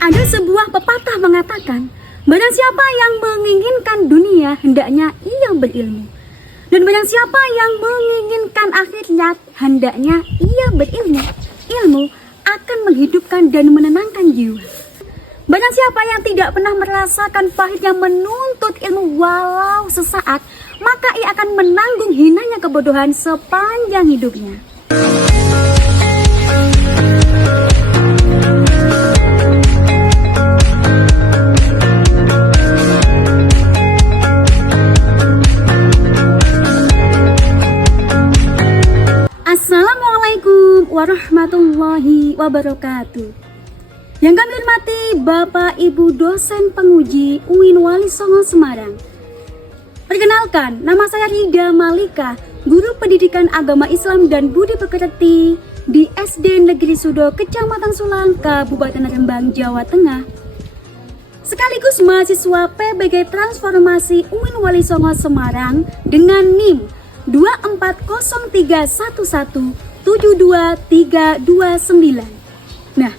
Ada sebuah pepatah mengatakan, barang siapa yang menginginkan dunia, hendaknya ia berilmu. Dan barang siapa yang menginginkan akhirat, hendaknya ia berilmu. Ilmu akan menghidupkan dan menenangkan jiwa. Barang siapa yang tidak pernah merasakan pahitnya menuntut ilmu walau sesaat, maka ia akan menanggung hinanya kebodohan sepanjang hidupnya. Assalamualaikum warahmatullahi wabarakatuh. Yang kami hormati Bapak Ibu dosen penguji UIN Wali Songo Semarang. Perkenalkan, nama saya Rida Malika, guru pendidikan agama Islam dan budi pekerti di SD Negeri Sudo, Kecamatan Sulang, Kabupaten Rembang, Jawa Tengah. Sekaligus mahasiswa PBG Transformasi UIN Wali Songo Semarang dengan NIM 24031722329. Nah,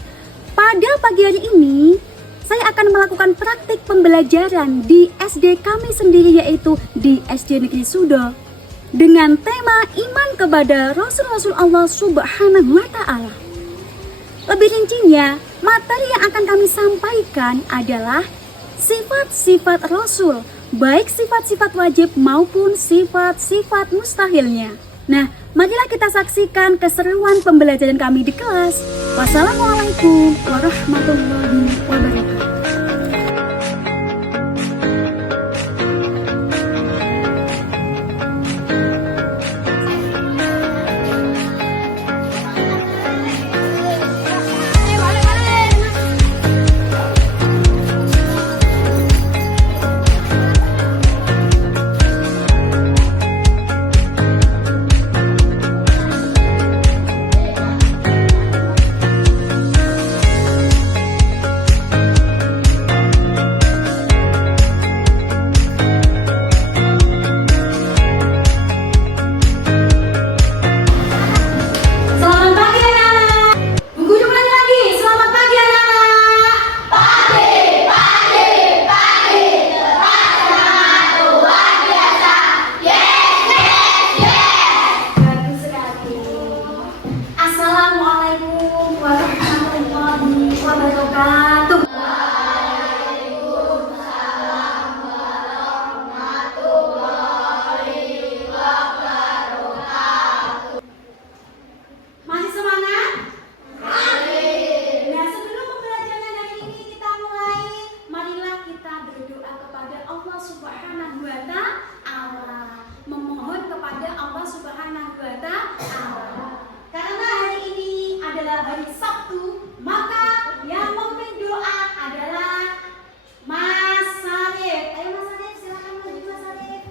pada pagi hari ini saya akan melakukan praktik pembelajaran di SD kami sendiri, yaitu di SD Negeri Sudo, dengan tema iman kepada Rasul-Rasul Allah Subhanahu wa Ta'ala. Lebih rincinya, materi yang akan kami sampaikan adalah sifat-sifat Rasul, baik sifat-sifat wajib maupun sifat-sifat mustahilnya. Nah, marilah kita saksikan keseruan pembelajaran kami di kelas. Wassalamualaikum warahmatullahi wabarakatuh. Hari Sabtu, maka yang memimpin doa adalah Mas Sarif. Ayo Mas Sarif, silakan maju Mas Sarif.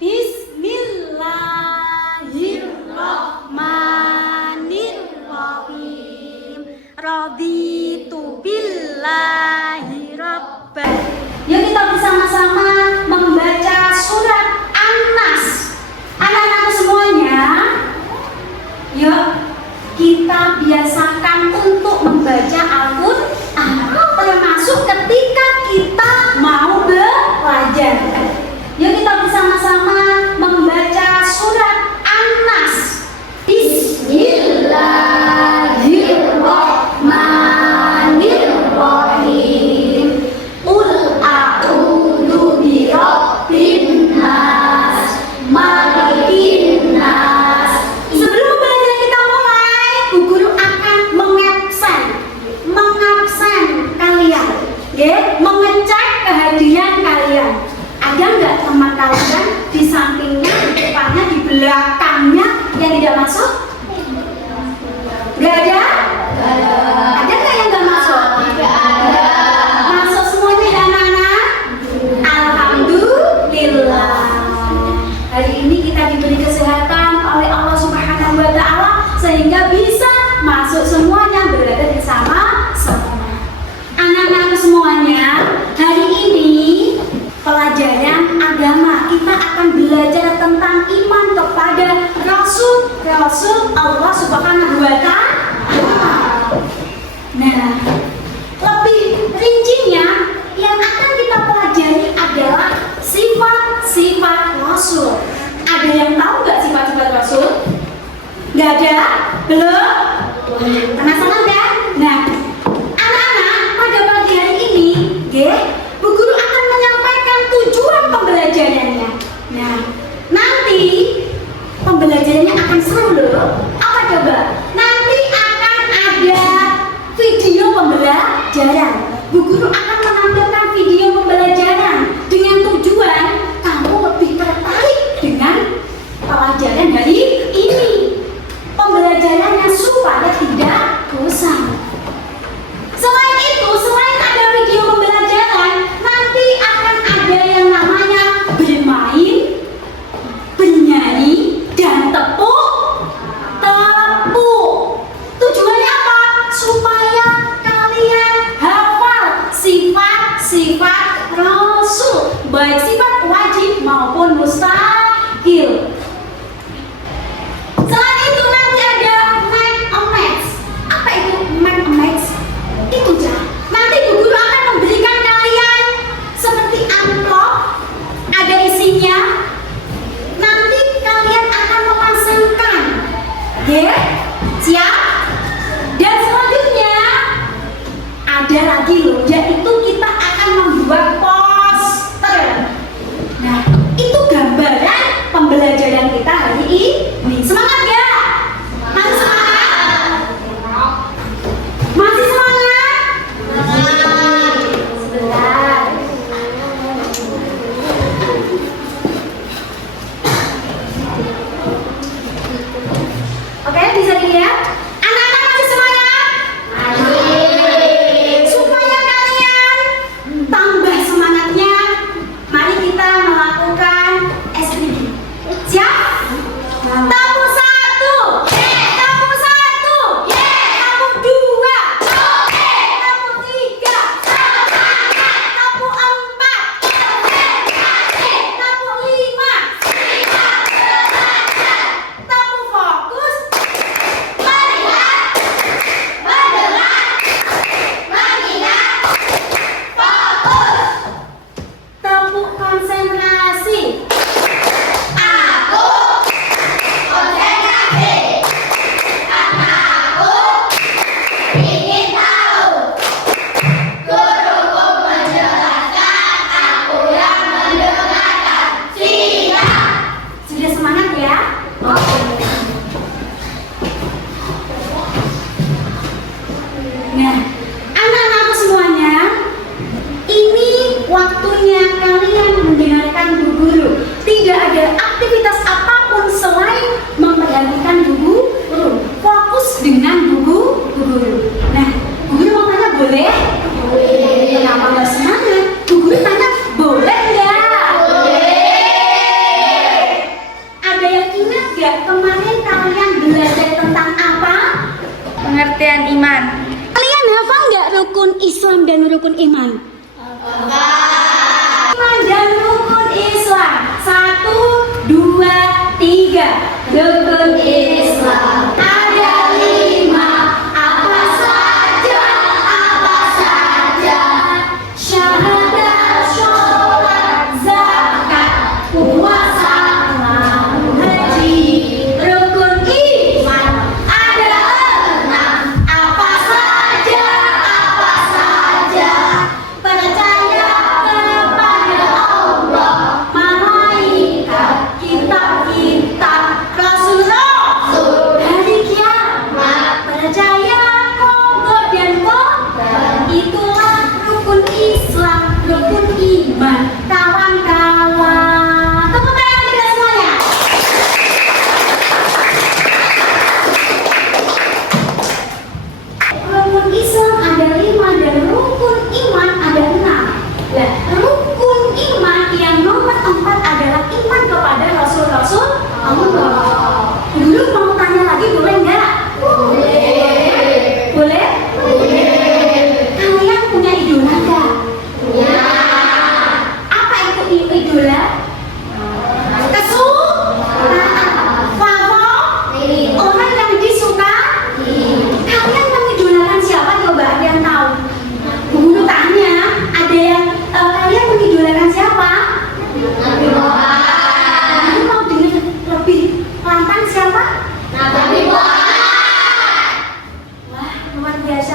Bismillahirrahmanirrahim. Raditu billahi rabban. Yuk kita bersama-sama membaca surat An-Nas. Anak-anak semuanya, yuk kita biasakan untuk membaca Al-Quran, termasuk ketika kita mau belajar. Yuk kita bersama-sama membaca surat An-Nas. Bismillahirrahmanirrahim. Qul a'udzu birabbin nas, malikin nas. Sebelum pembelajaran kita mulai, Bu Guru akan Nah, lebih rincinya yang akan kita pelajari adalah sifat-sifat Rasul. Ada yang tahu nggak sifat-sifat Rasul? Nggak ada? Belum? Penasaran kan? Nah, anak-anak pada pagi hari ini, Bu Guru akan menyampaikan tujuan pembelajarannya. Nah, nanti pembelajarannya akan seru loh. Apa coba? Nanti akan ada video pembelajaran. Bu Guru akan menampilkan video pembelajaran dengan tujuan kamu lebih tertarik dengan pelajaran hari ini. Pembelajarannya supaya tidak bosan. Selain itu, selain ada video pembelajaran, nanti akan ada yang namanya bermain, bernyanyi, dan tepuk. Tujuannya apa? Supaya kalian hafal sifat-sifat Rasul, baik sifat wajib maupun mustahil. Selain itu nanti ada make a match. Apa itu make a match? Itu nanti Bu Guru akan memberikan kalian seperti amplop, ada isinya. Nanti kalian akan memasangkan, siap? Dan selanjutnya ada lagi loh, yaitu kita akan membuat poster. Nah, itu gambaran pembelajaran kita hari ini. Semangat ya? Masih semangat? Masih semangat? Sebentar. Oke, bisa dilihat? Anak-anak masih semangat? Supaya kalian tambah semangatnya, mari kita melakukan SPG. Siap? Tamu 1, tamu 1, tamu 2, tamu 3, tamu 4, tamu 5, tamu fokus, melihat, mendengar, mengingat, fokus, tamu konsentrasi. Aku konsentrasi karena aku ingin tahu. Guruku menjelaskan, aku yang mendengarkan. Siap? Sudah semangat ya? Oke. Nah, anak-anakku semuanya, ini waktunya kalian mendengarkan Bu Guru. Tidak ada aktivitas apapun selain memperhatikan Bu Guru. Fokus dengan Bu Guru. Nah, Bu Guru mau tanya boleh? Boleh. Kenapa nggak semangat? Bu Guru tanya boleh nggak? Boleh. Ada yang ingat nggak kemarin kalian belajar tentang apa? Pengertian iman. Kalian hafal nggak rukun Islam dan rukun iman? Iman dan rukun Islam. 1, 2, 3. Rukun Islam ada 5. Apa saja? Apa saja? Syahadat, sholat, zakat, puasa, haji. Rukun iman ada 6. Apa saja? Apa saja? Percaya kepada Allah, malaikat, kitab-kitab, Rasulullah.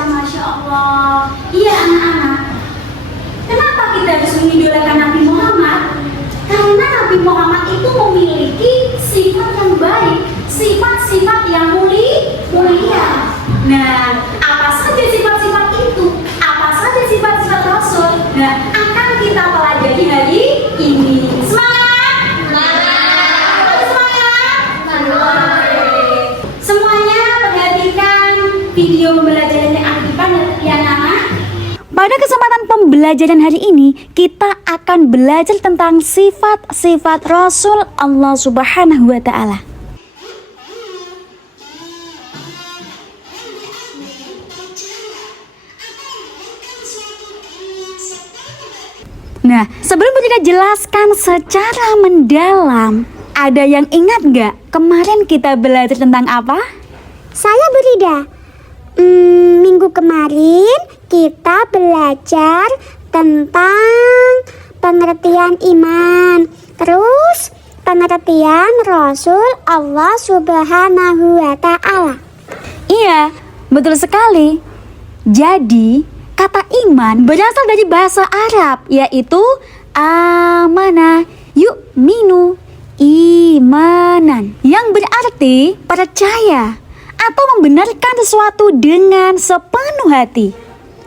Masya Allah. Iya anak-anak, kenapa kita harus mengidolakan Nabi Muhammad? Karena Nabi Muhammad itu memiliki sifat yang baik, sifat-sifat yang mulia. Nah, apa saja sifat-sifat itu? Apa saja sifat-sifat Rasul? Nah, akan kita pelajari hari ini. Semuanya perhatikan video pembelajaran yang ada di depan ya anak. Pada kesempatan pembelajaran hari ini, kita akan belajar tentang sifat-sifat Rasul Allah Subhanahu wa Ta'ala. Nah, sebelum kita jelaskan secara mendalam, ada yang ingat nggak kemarin kita belajar tentang apa? Saya Burida. Minggu kemarin kita belajar tentang pengertian iman, terus pengertian Rasul Allah Subhanahu wa Ta'ala. Iya, betul sekali. Jadi, kata iman berasal dari bahasa Arab, yaitu amana yu'minu imanan, yang berarti percaya atau membenarkan sesuatu dengan sepenuh hati.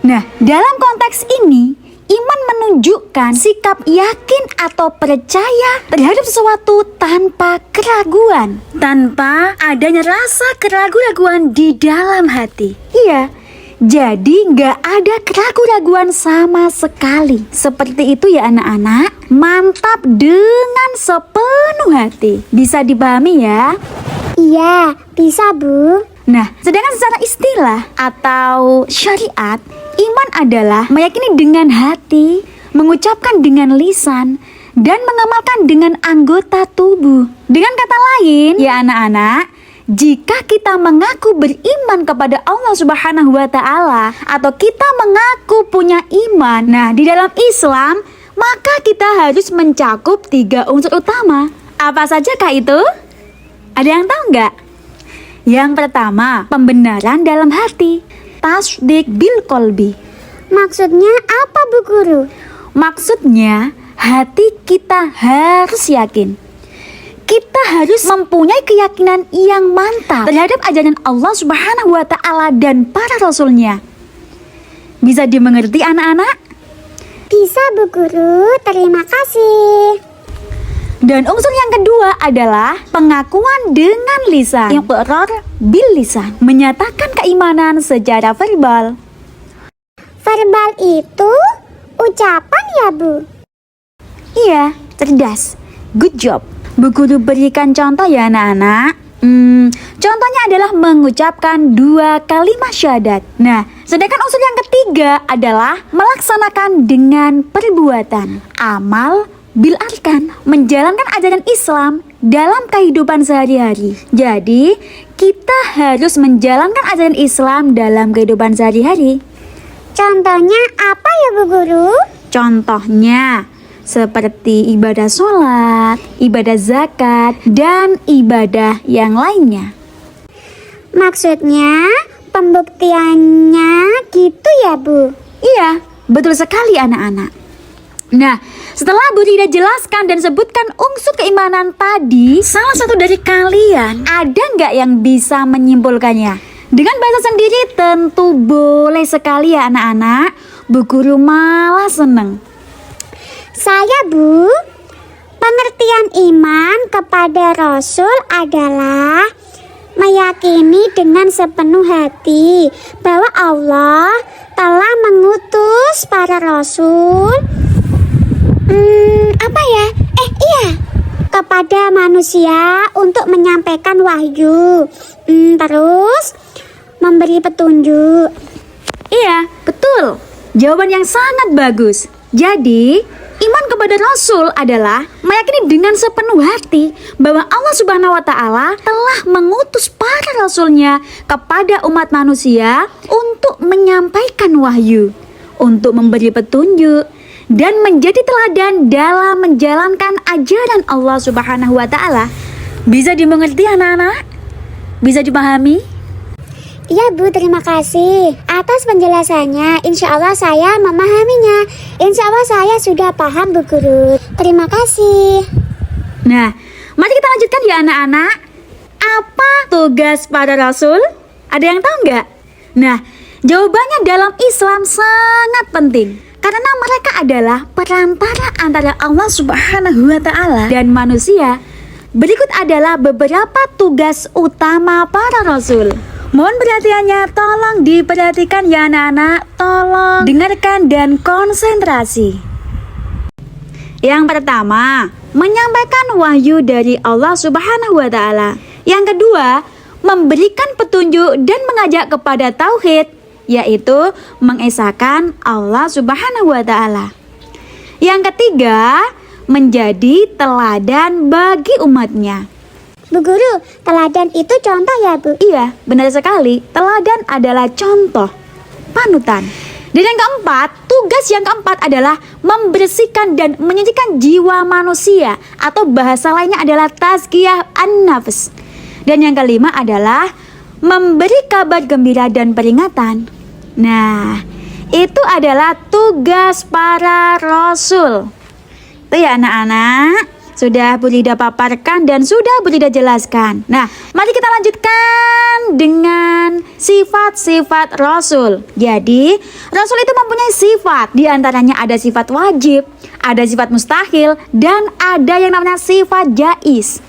Nah, dalam konteks ini, iman menunjukkan sikap yakin atau percaya terhadap sesuatu tanpa keraguan, tanpa adanya rasa keraguan-raguan di dalam hati. Iya, jadi nggak ada keraguan-raguan sama sekali. Seperti itu ya anak-anak. Mantap dengan sepenuh hati. Bisa dipahami ya? Iya, bisa Bu. Nah, sedangkan secara istilah atau syariat, iman adalah meyakini dengan hati, mengucapkan dengan lisan, dan mengamalkan dengan anggota tubuh. Dengan kata lain, ya anak-anak, jika kita mengaku beriman kepada Allah Subhanahu wa Ta'ala atau kita mengaku punya iman, nah di dalam Islam, maka kita harus mencakup 3 unsur utama. Apa saja kah itu? Ada yang tahu nggak? Yang pertama, pembenaran dalam hati, tasdik bil kolbi. Maksudnya apa Bu Guru? Maksudnya, hati kita harus yakin. Kita harus mempunyai keyakinan yang mantap terhadap ajaran Allah Subhanahu wa Ta'ala dan para rasulnya. Bisa dimengerti anak-anak? Bisa Bu Guru, terima kasih. Dan unsur yang kedua adalah pengakuan dengan lisan. Iqrar bil lisan, menyatakan keimanan secara verbal. Verbal itu ucapan ya Bu? Iya, cerdas. Good job. Bu Guru berikan contoh ya anak-anak. Contohnya adalah mengucapkan 2 kalimat syahadat. Nah, sedangkan unsur yang ketiga adalah melaksanakan dengan perbuatan. Amal bil arkan, menjalankan ajaran Islam dalam kehidupan sehari-hari. Jadi, kita harus menjalankan ajaran Islam dalam kehidupan sehari-hari. Contohnya apa ya Bu Guru? Contohnya seperti ibadah sholat, ibadah zakat, dan ibadah yang lainnya. Maksudnya pembuktiannya gitu ya Bu? Iya, betul sekali anak-anak. Nah, setelah Bu Rida jelaskan dan sebutkan unsur keimanan tadi, salah satu dari kalian ada nggak yang bisa menyimpulkannya? Dengan bahasa sendiri tentu boleh sekali ya anak-anak. Bu Guru malah seneng. Saya Bu, pengertian iman kepada Rasul adalah meyakini dengan sepenuh hati bahwa Allah telah mengutus para Rasul kepada manusia untuk menyampaikan wahyu, terus memberi petunjuk. Iya, betul. Jawaban yang sangat bagus. Jadi, iman kepada Rasul adalah meyakini dengan sepenuh hati bahwa Allah Subhanahu wa Ta'ala telah mengutus para rasulnya kepada umat manusia untuk menyampaikan wahyu, untuk memberi petunjuk, dan menjadi teladan dalam menjalankan ajaran Allah Subhanahu wa Ta'ala. Bisa dimengerti anak-anak? Bisa dipahami? Iya Bu, terima kasih atas penjelasannya. Insya Allah saya memahaminya. Insya Allah saya sudah paham Bu Guru. Terima kasih. Nah, mari kita lanjutkan ya anak-anak. Apa tugas para rasul? Ada yang tahu nggak? Nah, jawabannya dalam Islam sangat penting. Karena mereka adalah perantara antara Allah Subhanahu wa Ta'ala dan manusia. Berikut adalah beberapa tugas utama para rasul. Mohon perhatiannya, tolong diperhatikan ya anak-anak. Tolong dengarkan dan konsentrasi. Yang pertama, menyampaikan wahyu dari Allah Subhanahu wa Ta'ala. Yang kedua, memberikan petunjuk dan mengajak kepada tauhid, yaitu mengesahkan Allah Subhanahu wa Ta'ala. Yang ketiga, menjadi teladan bagi umatnya. Bu Guru, teladan itu contoh ya Bu? Iya, benar sekali. Teladan adalah contoh, panutan. Dan yang keempat, tugas yang keempat adalah membersihkan dan menyucikan jiwa manusia, atau bahasa lainnya adalah tazkiyah an-nafs. Dan yang kelima adalah memberi kabar gembira dan peringatan. Nah, itu adalah tugas para rasul. Itu ya anak-anak, sudah Bu Lida paparkan dan sudah Bu Lida jelaskan. Nah, mari kita lanjutkan dengan sifat-sifat Rasul. Jadi, Rasul itu mempunyai sifat. Di antaranya ada sifat wajib, ada sifat mustahil, dan ada yang namanya sifat jaiz.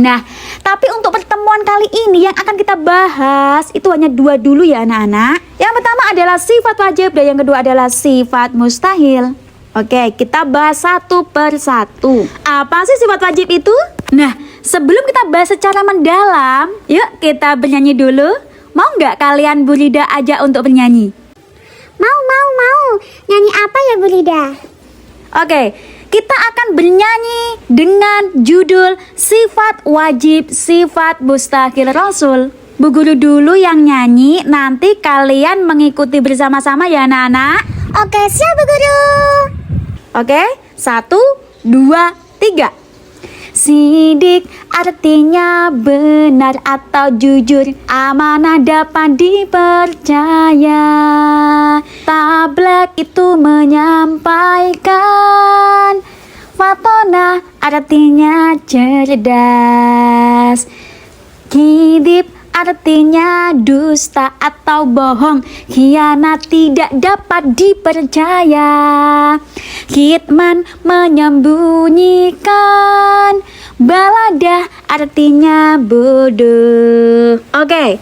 Nah, tapi untuk pertemuan kali ini yang akan kita bahas itu hanya dua dulu ya anak-anak. Yang pertama adalah sifat wajib dan yang kedua adalah sifat mustahil. Oke, kita bahas satu per satu. Apa sih sifat wajib itu? Nah, sebelum kita bahas secara mendalam, yuk kita bernyanyi dulu. Mau nggak kalian Bu Lida ajak untuk bernyanyi? Mau. Nyanyi apa ya Bu Lida? Oke, kita akan bernyanyi dengan judul Sifat Wajib, Sifat Mustahil Rasul. Bu Guru dulu yang nyanyi, nanti kalian mengikuti bersama-sama ya anak-anak. Oke, siap Bu Guru. Oke, 1, 2, 3. Sidik artinya benar atau jujur, amanah dapat dipercaya. Tablek itu menyampaikan, fatona artinya cerdas. Kidip artinya dusta atau bohong, khianat tidak dapat dipercaya. Hitman menyembunyikan, balada artinya bodoh. Oke,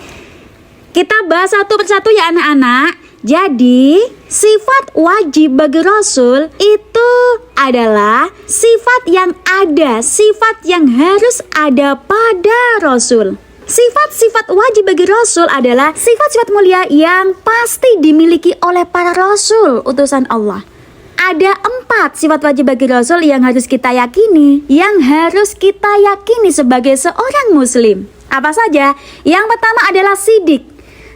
kita bahas satu persatu ya anak-anak. Jadi, sifat wajib bagi Rasul itu adalah sifat yang ada, sifat yang harus ada pada Rasul. Sifat-sifat wajib bagi Rasul adalah sifat-sifat mulia yang pasti dimiliki oleh para Rasul utusan Allah. Ada 4 sifat wajib bagi Rasul yang harus kita yakini, yang harus kita yakini sebagai seorang muslim. Apa saja? Yang pertama adalah sidik.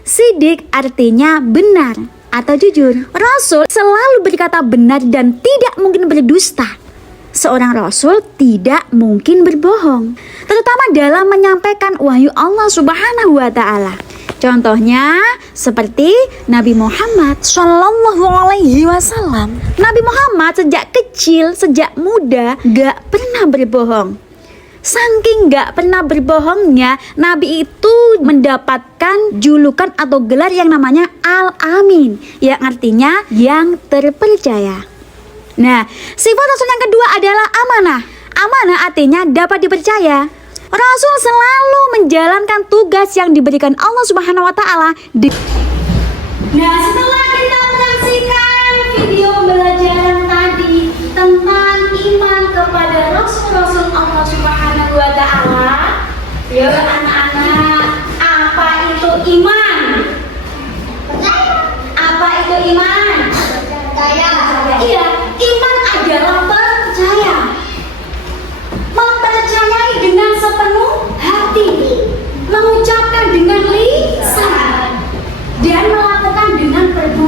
Sidik artinya benar atau jujur. Rasul selalu berkata benar dan tidak mungkin berdusta. Seorang Rasul tidak mungkin berbohong, terutama dalam menyampaikan wahyu Allah Subhanahu wa Ta'ala. Contohnya seperti Nabi Muhammad Sallallahu Alaihi Wasallam. Nabi Muhammad sejak kecil, sejak muda gak pernah berbohong. Saking gak pernah berbohongnya, Nabi itu mendapatkan julukan atau gelar yang namanya Al-Amin, yang artinya yang terpercaya. Nah, sifat Rasul yang kedua adalah amanah. Amanah artinya dapat dipercaya. Rasul selalu menjalankan tugas yang diberikan Allah Subhanahu wa Ta'ala. Nah, setelah kita menyaksikan video pembelajaran tadi tentang iman kepada Rasul-Rasul Allah Subhanahu wa Ta'ala, yuk anak-anak, apa itu iman? Apa itu iman? Iya, iman adalah percaya. Mempercayai dengan sepenuh hati, mengucapkan dengan lisan, dan melakukan dengan perbuatan.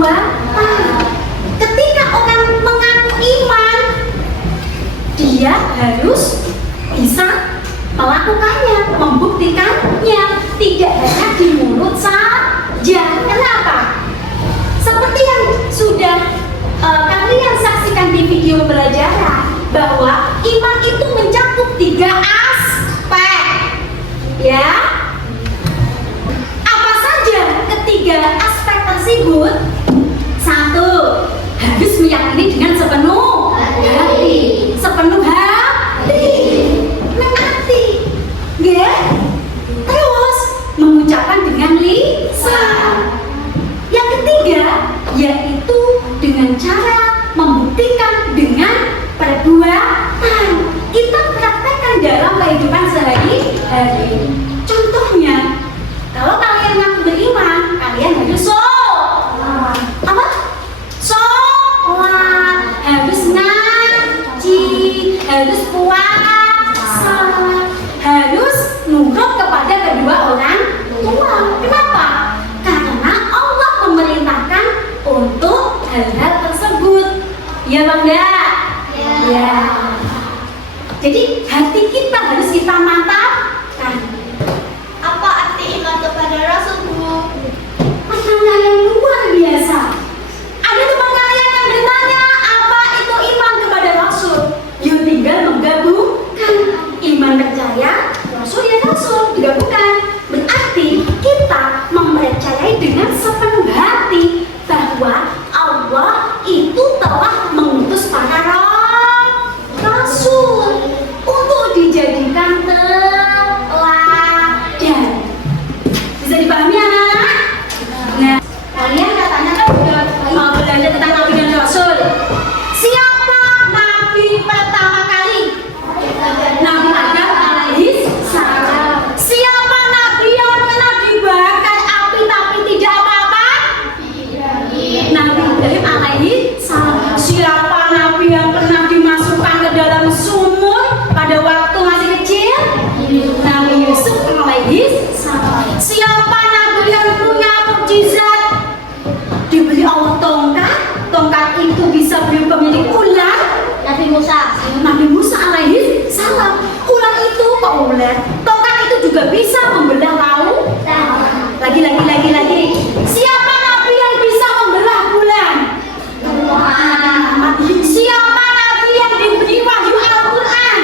perbuatan kita praktekkan dalam kehidupan sehari-hari. Contohnya, kalau kalian ngaku beriman, kalian harus sholat. Apa? Sholat, harus ngaji, harus puasa, harus nurut kepada kedua orang tua. Kenapa? Karena Allah memerintahkan untuk hal-hal tersebut. Ya Bangga? Ya. Jadi hati kita harus kita mantapkan. Apa arti iman kepada Rasul, Bu? Pertanyaan yang luar biasa. Ada teman kalian yang bertanya apa itu iman kepada Rasul? Ya tinggal menggabungkan iman percaya Rasul ya Rasul digabungkan. Berarti kita mempercayai dengan sepenuh hati bahwa Allah itu telah mengutus para Rasul untuk dijadikan teladan. Bisa dipahami anak-anak? Nah, kalian katanya kan udah belajar tentang Nabi dan Rasul. Siapa Nabi pertama kali? Nabi Adam alaihi salam. Siapa Nabi yang pernah dibakar api tapi tidak apa-apa? Nabi Ibrahim alaihi salam. Siapa Nabi yang pernah dimasukkan ke dalam sumur pada waktu masih kecil? Nabi Yusuf alaihi salam. Siapa Nabi yang punya mukjizat? Diberi Allah tongkat itu bisa berubah menjadi ular. Nabi Musa. Nabi Musa alaihi salam. Ular itu kok ular? Tongkat itu juga bisa membelah laut. Lagi. Siapa Nabi yang bisa membelah bulan? Siapa Nabi yang diberi wahyu Al-Quran?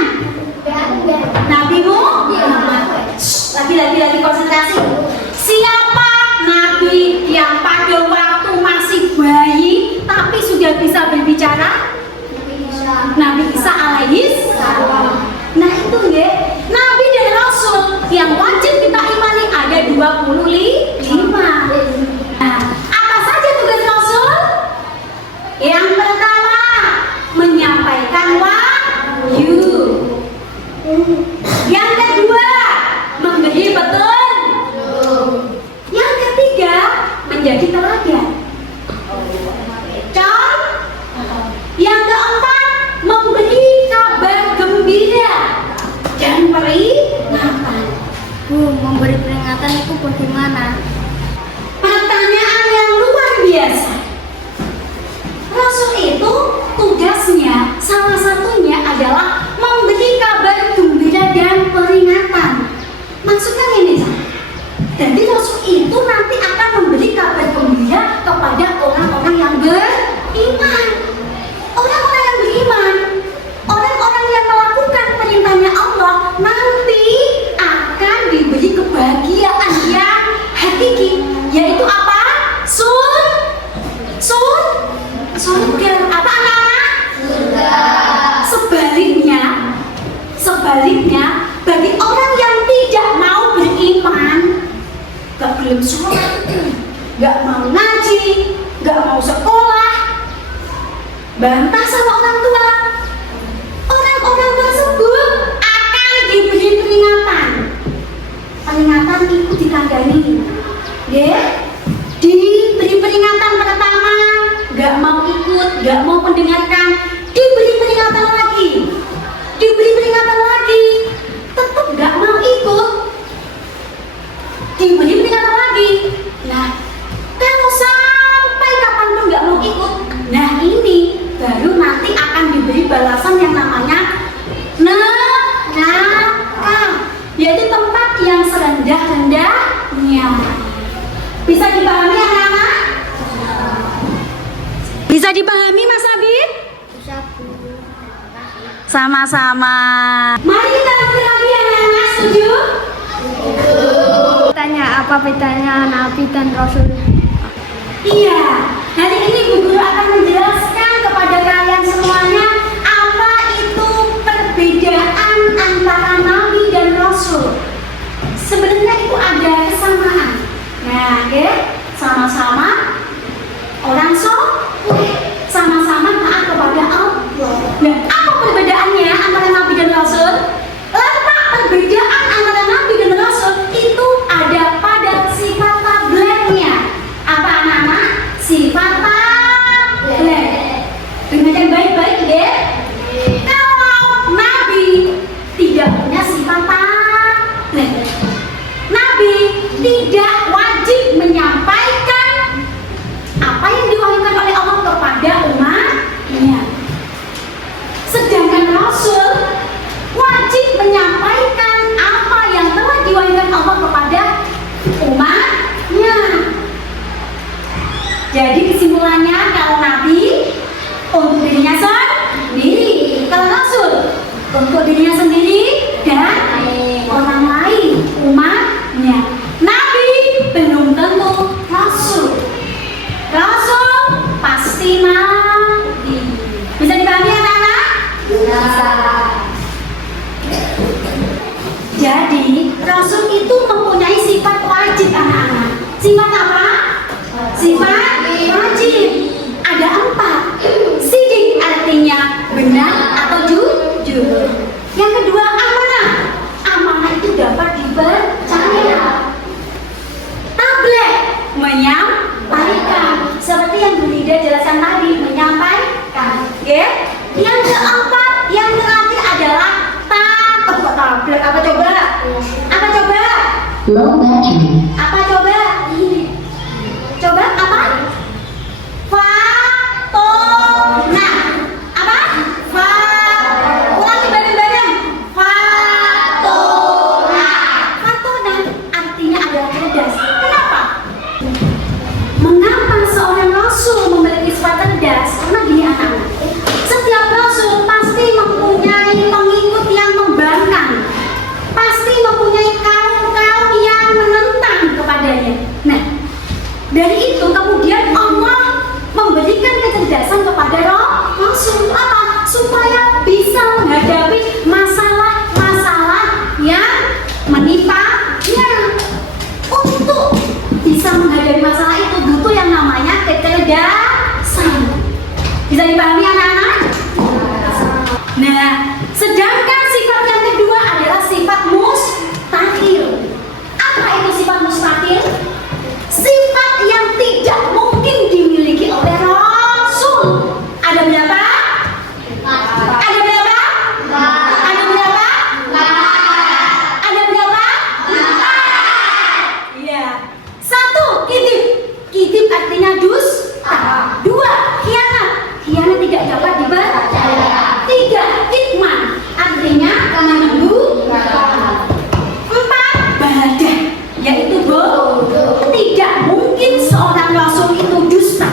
Nabi Muhammad. Lagi konsentrasi. Siapa Nabi yang pada waktu masih bayi tapi sudah bisa berbicara? Nabi Isa alaihi salam. Nah itu ya, Nabi dan Rasul yang wajib kita imani ada 25. Nah, apa saja tugas Rasul? Yang pertama, menyampaikan wahyu. Yang kedua, memberi petunjuk. Yang ketiga, menjadi teladan. Yang keempat, memberi kabar gembira dan peringatan. Bu, memberi peringatan itu bagaimana? Pertanyaan yang luar biasa. Rasul itu tugasnya salah satunya adalah memberi kabar gembira dan peringatan. Maksudnya ini, jadi Rasul itu nanti akan memberi kabar gembira kepada orang-orang yang beriman. Orang-orang yang beriman, orang-orang yang melakukan perintahnya Allah nanti akan diberi kebahagiaan yang hakiki, yaitu apa? Surga. Apa anak-anak? Sebaliknya, bagi orang yang tidak mau beriman, gak belum sholat, gak mau ngaji, gak mau sekolah, bantah sama orang tua, orang-orang tersebut akan diberi peringatan. Peringatan itu ditandani, ya. Diberi peringatan pertama, gak mau ikut, gak mau mendengarkan, diberi peringatan lagi, tetap gak mau ikut, diberi peringatan lagi. Nah, kalau sampai kapanpun gak mau ikut, nah ini baru nanti akan diberi balasan yang namanya neraka, yaitu tempat yang serendah-rendahnya. Bisa dipahami anak-anak? Bisa dipahami Mas Habib? Bisa, Bu. Sama-sama. Mari kita lanjut lagi anak-anak, setuju? Tanya apa bedanya Nabi dan Rasul? Iya, hari ini Bu Guru akan menjelaskan kepada kalian semuanya apa itu perbedaan antara Nabi dan Rasul. Sebenarnya itu ada kesamaan. Nah, sama-sama orang soleh, sama-sama taat kepada Allah. Nah, apa perbedaan keutamaannya kalau Nabi untuk dirinya sendiri, kalau Rasul untuk dirinya sendiri dan orang lain, umatnya. Nabi belum tentu Rasul. Rasul pasti mati. Bisa dipahami anak-anak? Jadi Rasul itu mempunyai sifat wajib anak-anak. Sifat apa? Sifat wajib. Ada 4. Sidik artinya benar atau jujur. Yang kedua amanah. Amanah itu dapat dipercaya. Tabligh menyampaikan. Seperti yang Bu Lida jelaskan tadi, menyampaikan. Oke? Yang keempat, yang terakhir adalah tabligh. Apa coba? Apa coba? Low battery. Apa coba? Coba apa? Fatona. Apa? Ulangi bareng-bareng. Fatona. Fatona artinya adalah cerdas. Kenapa? Mengapa seorang rasul memiliki sifat cerdas? Karena gini anak-anak. Setiap rasul pasti mempunyai pengikut yang membangkang. Pasti mempunyai kaum-kaum yang menentang kepadanya. Nah, dari itu kemudian Allah memberikan kecerdasan kepada Rasul apa? Supaya bisa menghadapi masalah-masalah yang menimpa-nya. Untuk bisa menghadapi masalah itu butuh yang namanya kecerdasan. Bisa dipahami anak-anak? Nah, sedangkan sifat yang kedua adalah sifat mustahil. Apa itu sifat mustahil? Sifat yang tidak mungkin dimiliki oleh Rasul. Ada berapa? Ada berapa? Ada berapa? Ada berapa? Iya. 1. Kidib. Kidib artinya dusta. 2. Khianat. Khianat tidak dapat dipercaya. 3. Kitman artinya menyembunyikan. 4. Bahadah, yaitu bodoh. Tidak mungkin seorang rasul itu dusta.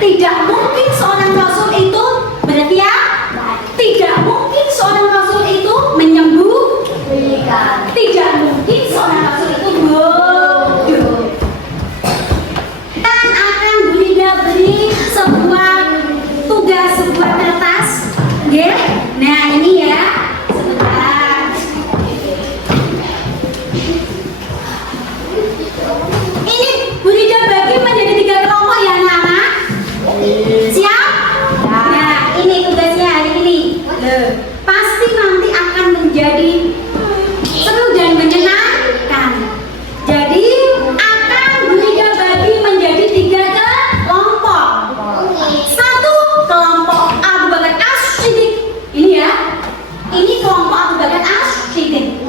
Tidak mungkin seorang rasul itu berkhianat. Tidak mungkin seorang rasul itu menyembunyikan. Tidak mungkin seorang rasul itu bodoh. Dan akan Bu Lida beri sebuah tugas, sebuah kertas. Oke? Nah, ini ya. Sebentar. Ini Bu Lida bagi menjadi 3 kelompok ya anak-anak. Siap? Nah, ini tugasnya hari ini. Pasti nanti akan menjadi seru dan menyenangkan. Jadi akan Bu Lida bagi menjadi 3 kelompok. 1 kelompok Abu Bakar As-Siddiq. Ini ya. Ini kelompok Abu Bakar As-Siddiq.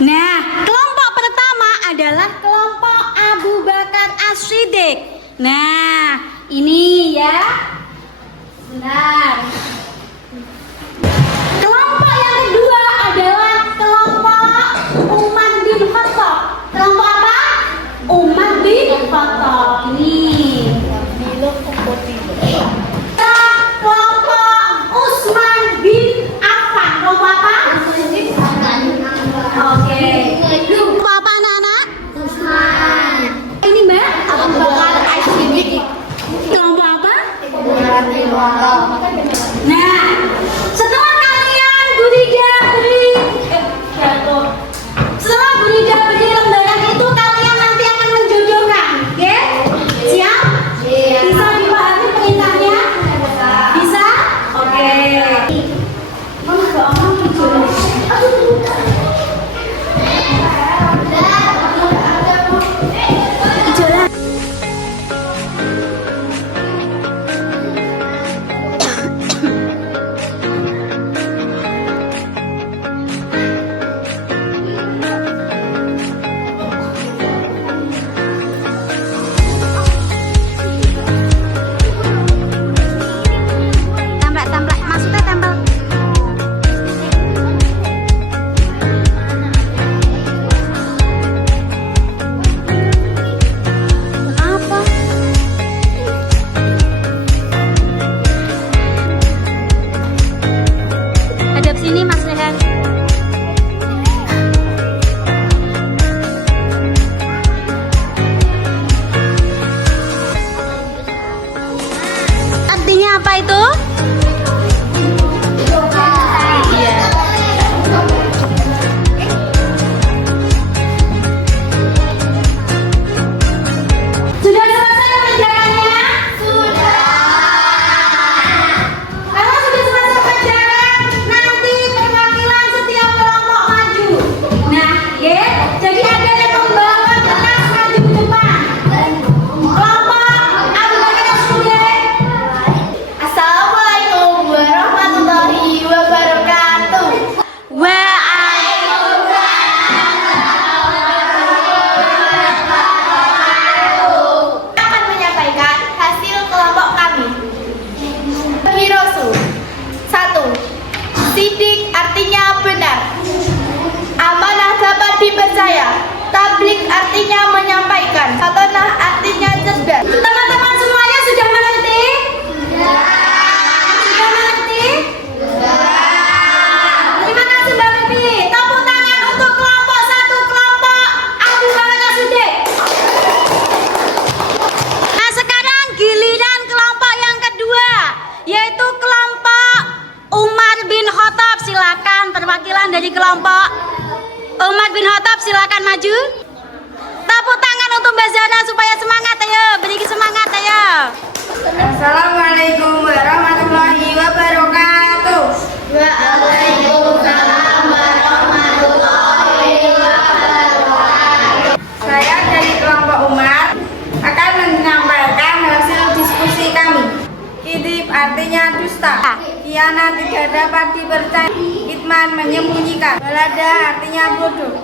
Nah, kelompok pertama adalah kelompok Abu Bakar As-Siddiq. Nah, ini ya. Benar. Kelompok yang kedua adalah kelompok Umar bin Khattab. Kelompok apa? Umar bin Khattab. Ini. Kelompok Utsman bin Affan. Kelompok apa? Oke. Kelompok apa anak-anak? Ini Mbak? Abu Bakar As-Siddiq. Kelompok apa? Nah, setelah kalian Bu Lida beri setelah Bu Lida beri lembaran itu, kalian nanti akan menjodohkan, oke? Sidik artinya benar. Amanah dapat dipercaya. Tablik artinya menyampaikan. Fatonah artinya cerdas. Teman-teman semuanya sudah mengerti? Sudah mengerti? Terima kasih Mbak Bibi. Tepuk tangan untuk kelompok 1, kelompok Abdul Samad As-Siddiq. Nah, sekarang giliran kelompok yang kedua, yaitu kelompok Umar bin Khattab. Silakan perwakilan dari kelompok Umar bin Khattab, silakan maju. Tepuk tangan untuk Mbak Zara supaya semangat, ayo. Beri semangat, ayo. Assalamualaikum warahmatullahi wabarakatuh. Waalaikumsalam warahmatullahi wabarakatuh. Saya dari kelompok Umar akan menyampaikan hasil diskusi kami. Kidip artinya dusta, khianat tidak dapat dipercaya, kitman menyembunyikan, balada artinya bodoh.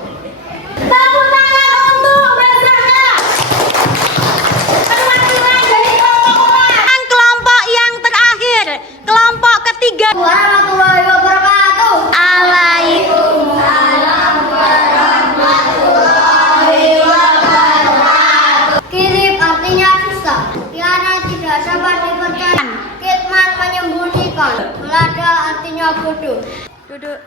Tepuk tangan untuk Mbak Zara. Perwakilan dari kelompok Umar. Dan kelompok yang terakhir, kelompok ketiga. Warahmatullahi wabarakatuh. Waalaikumsalam warahmatullahi wabarakatuh. Kirip artinya dusta, khianat tidak dapat dipercaya, kitman menyembunyikan, melada artinya bodoh. Duduk.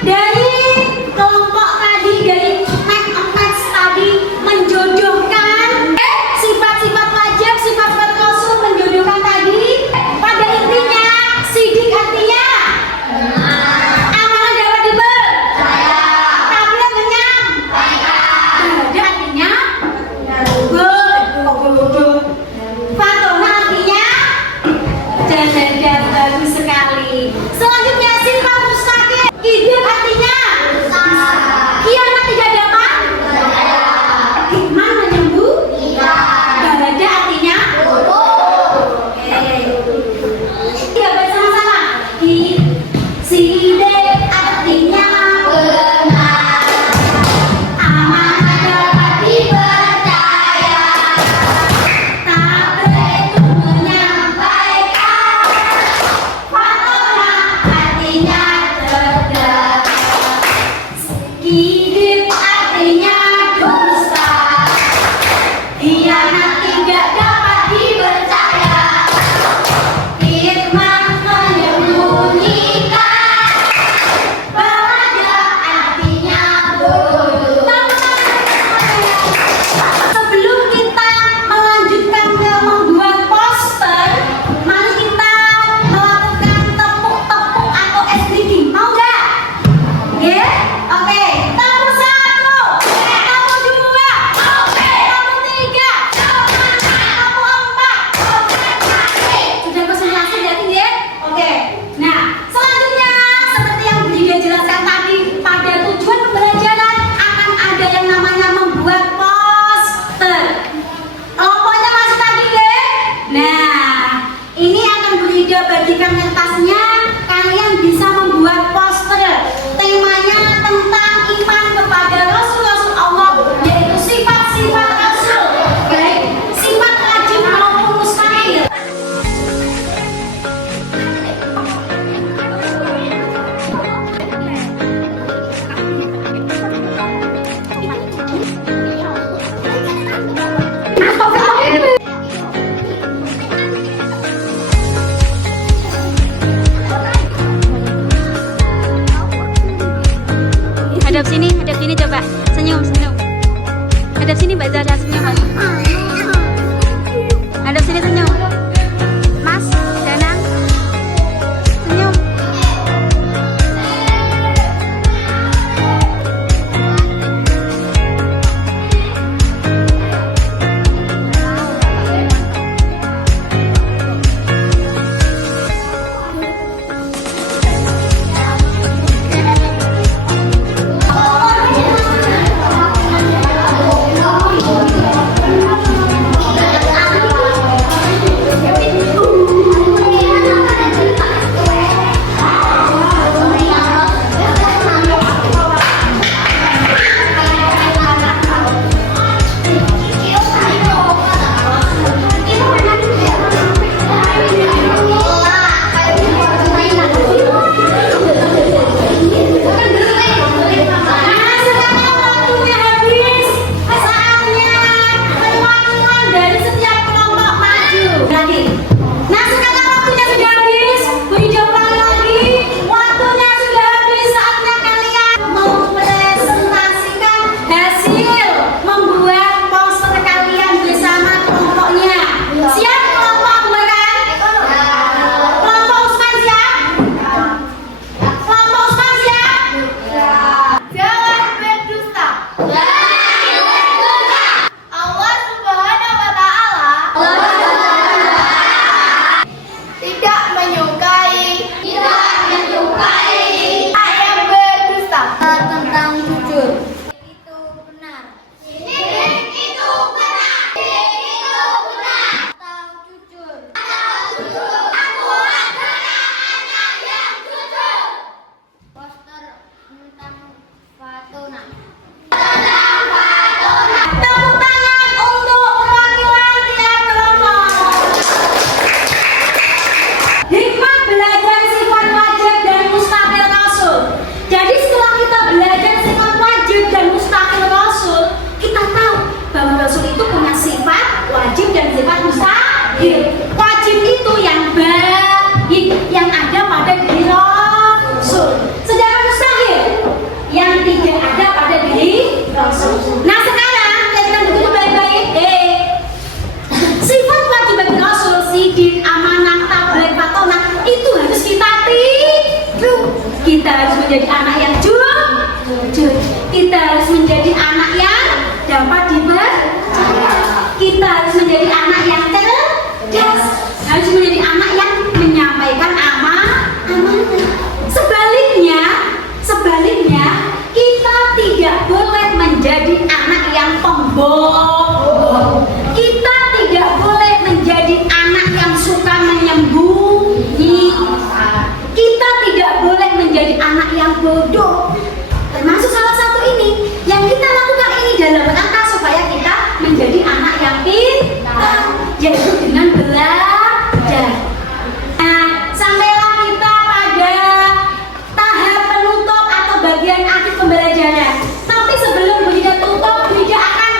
Dari kelompok tadi, dari match tadi menjodohkan sifat-sifat wajib, sifat-sifat rasul, menjodohkan tadi. Pada intinya sidik artinya amanah dapat dipercaya, tabligh menyampaikan, balada artinya bodoh, fatonah artinya dan bagus sekali. Selanjutnya sifat mustaqim. Kidip artinya khianat tidak dapat, kitman menyembunyikan, balada artinya oke. Ya, baik sama-sama. Sidik artinya benar, amanah dapat dipercaya, tabligh itu menyampaikan, fatonah artinya cerdas, kidip artinya dusta, khianat tidak dapat dipercaya, kitman menyembunyikan, balada artinya bodoh. Sebelum kita melanjutkan ke membuat poster, mari kita melakukan tepuk-tepuk atau SDG. Mau nggak? Ya? Oke. Tepuk 1, tepuk 2, tepuk 3, tepuk 4. Sudah konsentrasi berarti ya? Oke. Nah, selanjutnya seperti yang Bunda jelaskan tadi, pada tujuan pembelajaran akan ada yang namanya membuat poster. Kelompoknya masih tadi ya? Nah, ini akan Bu Ida bagikan kertasnya. Kalian bisa membuat poster. Temanya tentang iman kepada Rasul-Rasul Allah, yaitu sifat-sifat Rasul, baik sifat wajib maupun mustahil. Hadap sini coba. Senyum. Hadap sini Mbak Zara, senyum Mas. Hadap sini senyum. Mas, Danang. Senyum. Kita harus menjadi anak yang cerdas, harus menjadi anak yang menyampaikan amanah. Sebaliknya, kita tidak boleh menjadi anak yang pembohong. Kita tidak boleh menjadi anak yang suka menyembunyi. Kita tidak boleh menjadi anak yang bodoh. Termasuk salah satu ini yang kita lakukan ini dalam rangka supaya kita menjadi anak yang pintar, yaitu dengan belajar. Nah, sampailah kita pada tahap penutup atau bagian akhir pembelajaran. Tapi sebelum Bunda tutup, Bunda akan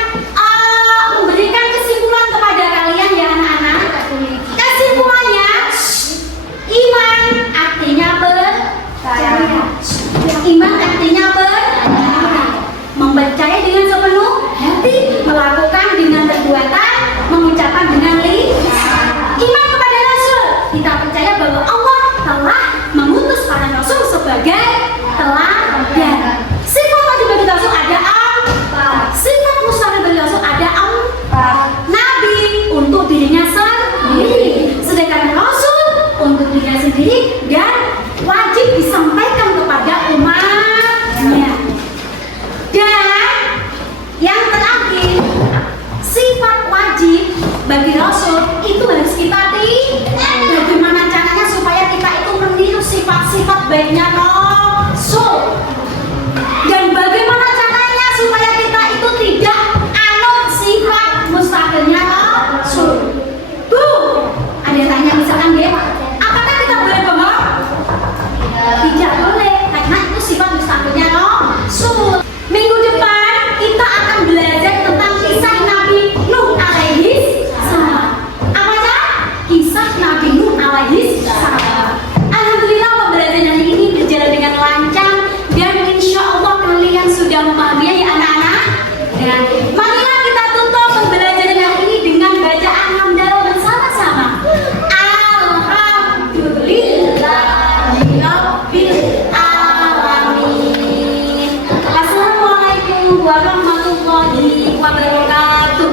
memberikan kesimpulan kepada kalian ya anak-anak. Kesimpulannya, iman artinya percaya. Iman artinya mempercaya dengan sepenuh hati, melakukan dengan perbuatan, mengucapkan dengan lisan. Iman kepada Rasul, kita percaya bahwa Allah telah mengutus para Rasul sebagai teladan. Sifat wajib bagi Rasul ada 4. Sifat mustahil bagi Rasul ada 4. Nabi untuk dirinya sendiri, sedangkan Rasul untuk dirinya sendiri, dan wajib disampaikan kepada umatnya. Dan yang terakhir, sifat wajib bagi Rasul itu harus kita bagaimana caranya supaya kita itu meniru sifat-sifat baiknya Rasul, dan bagaimana caranya supaya kita itu tidak anut sifat mustahilnya Rasul. Bu, ada yang tanya misalkan dia, apakah kita boleh bohong? Tidak boleh, karena itu sifat mustahilnya Rasul. Minggu depan kita akan belajar tentang kisah Nabi Nuh alaihi salam. Apa aja? Kisah Nabi Nuh alaihi salam. Alhamdulillah pembelajaran hari ini berjalan dengan lancar dan insya Allah kalian sudah memahaminya ya anak-anak. Dan marilah kita tutup pembelajaran hari ini dengan bacaan hamdalah bersama-sama. Alhamdulillahirabbil alamin. Assalamualaikum warahmatullahi wabarakatuh.